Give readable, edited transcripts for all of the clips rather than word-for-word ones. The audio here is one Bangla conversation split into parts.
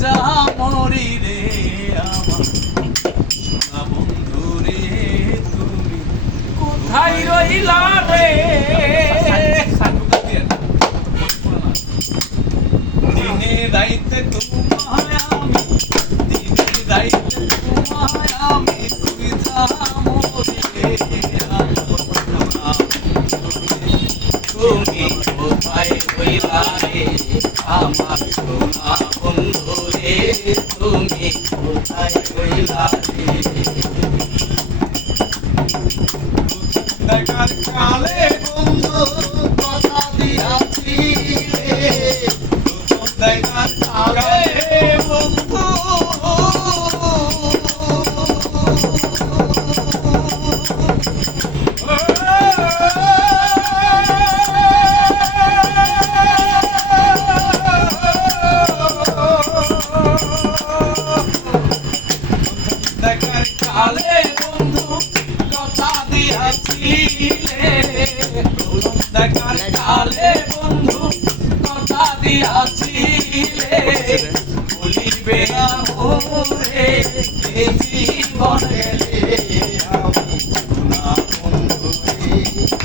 খুঁজা মরি রে আমার সোনা বন্ধু রে তুমি কোথায় রইলা রে দিনে রাইতে তোমায় আমি দিনে রাইতে তোমায় আমি খুঁজা মরি রে আমার সোনা তুমি কোথায় রইলা রে আমার সোনা বন্ধু রে তুমি কোথায় রইলা রে দেখার কালে বন্ধু কথা দিয়াছি রে দেখার কালে বন্ধু দেখার কালে বন্ধু কথা দিয়াছিলে দেখার কালে বন্ধু কথা দিয়াছিলে বলিবে না ওরে এ জীবনে আমি সোনা বন্ধু রে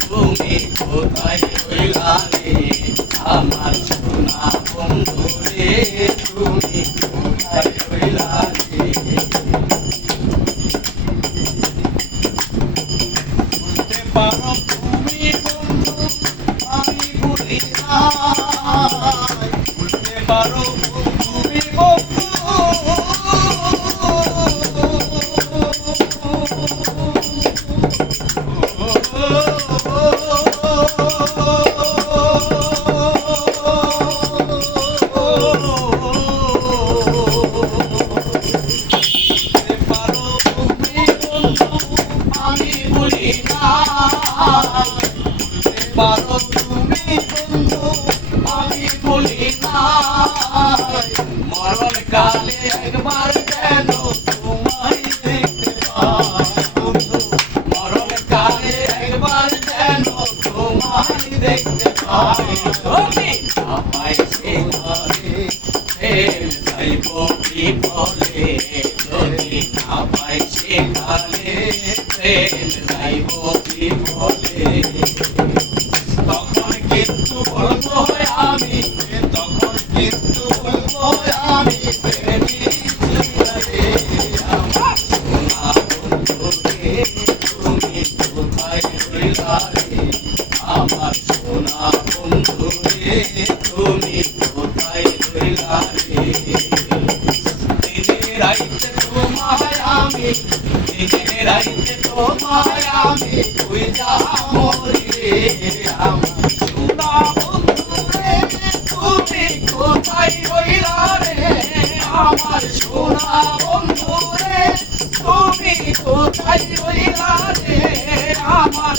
তুমি কোথায় রইলা রে আমার সোনা বন্ধু রে তুমি কোথায় রইলা রে বলতে পারো তুমি বন্ধু আমি ভুলি নাই বলতে পারো তুমি বন্ধু পারো তুমি বন্ধু আমি ভুলি নাই পারো তুমি বন্ধু আমি ভুলি নাই মরণ কালে একবার যেন তোমায় দেখতে পাই বন্ধু মরণ কালে একবার যেন তোমায় দেখতে পাই তুমি আমায় সে ঘরে ফের যাইব বিফলে যদি না পাই সেখানে প্রেম যাইব বিফলে তখন কিন্তু বলবো আমি তখন কিন্তু বলবো আমি প্রেমী রে আমার সোনা বন্ধু রে তুমি কোথায় রইলা রে আমার সোনা বন্ধু রে তুমি কোথায় রইলা রে দিনে রাইতে তোমায় আমি দিনে রাইতে তোমায় আমি তুই যা মরি রে আমার সোনা বন্ধু রে তুমি কোথায় রইলা রে আমার সোনা বন্ধু রে তুমি কোথায় রইলা রে আমার